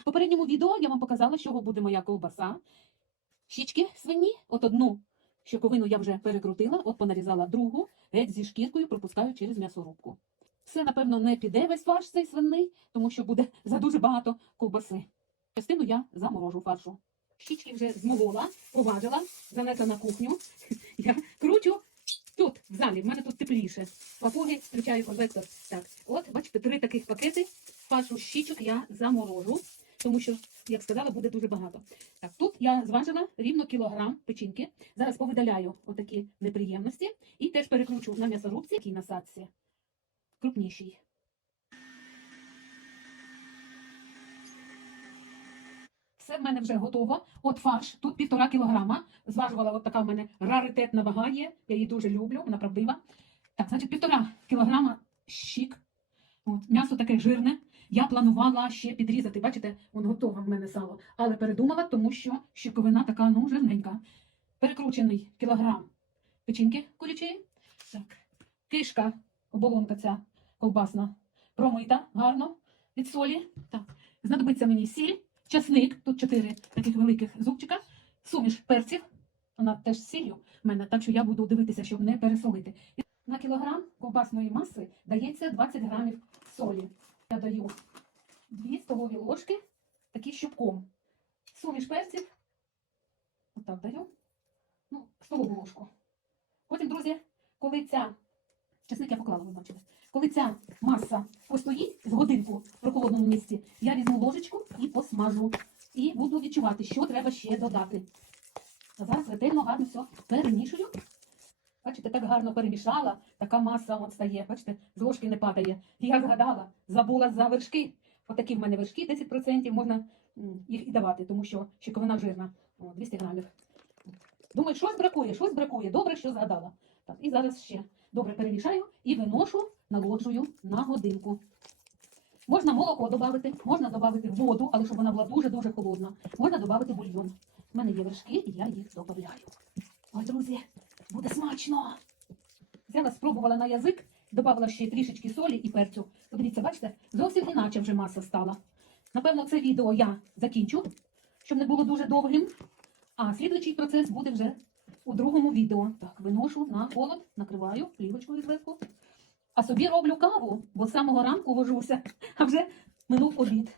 В попередньому відео я вам показала, з чого буде моя ковбаса. Щічки свині, от одну щоковину я вже перекрутила, от понарізала другу, геть зі шкіркою пропускаю через м'ясорубку. Все, напевно, не піде весь фарш цей свинний, тому що буде за дуже багато ковбаси. Частину я заморожу фаршу. Щічки вже змолола, поважила, занесла на кухню. Я кручу тут, в залі, в мене тут тепліше. Папуги включаю конвектор. Так, от, бачите, три таких пакети фаршу щічок я заморожу, тому що, як сказала, буде дуже багато. Так, тут я зважила рівно кілограм печінки. Зараз повидаляю отакі неприємності і теж перекручу на м'ясорубці, якій насадці крупнішій. Все в мене вже готово. От фарш, тут півтора кілограма. Зважувала, от така в мене раритетна вага є. Я її дуже люблю, вона правдива. Так, значить, півтора кілограма щік. От, м'ясо таке жирне. Я планувала ще підрізати. Бачите, воно готове в мене сало. Але передумала, тому що щековина така, ну, жирненька. Перекручений кілограм печінки курячої. Так. Кишка, оболонка ця ковбасна, промита гарно від солі. Так. Знадобиться мені сіль, часник, тут чотири таких великих зубчика, суміш перців. Вона теж з сіллю в мене, так що я буду дивитися, щоб не пересолити. На кілограм ковбасної маси дається 20 грамів солі. Я даю 2 столові ложки, такі щупком. Суміш перців. Отак даю. Ну, столову ложку. Потім, друзі, коли ця чесник я поклала, ви бачите. Коли ця маса постоїть з годинку в прохолодному місці, я візьму ложечку і посмажу. І буду відчувати, що треба ще додати. Зараз ретельно гарно все перемішую. Бачите, так гарно перемішала, така маса от стає. Бачите, з ложки не падає. Я згадала, забула за вершки. Отакі в мене вершки, 10% можна їх і давати, тому що щековина жирна. О, 200 грамів. Думаю, щось бракує, щось бракує. Добре, що згадала. Так, і зараз ще добре перемішаю і виношу, наложую на годинку. Можна молоко додати, можна додати воду, але щоб вона була дуже-дуже холодна. Можна додати бульйон. У мене є вершки, і я їх додаю. Ой, друзі, буде смачно. Взяла, спробувала на язик, додала ще трішечки солі і перцю. Подивіться, бачите, зовсім іначе вже маса стала. Напевно, це відео я закінчу, щоб не було дуже довгим. А слідуючий процес буде вже у другому відео. Так, виношу на холод, накриваю плівочкою зверху. А собі роблю каву, бо з самого ранку вожуся, а вже минув обід.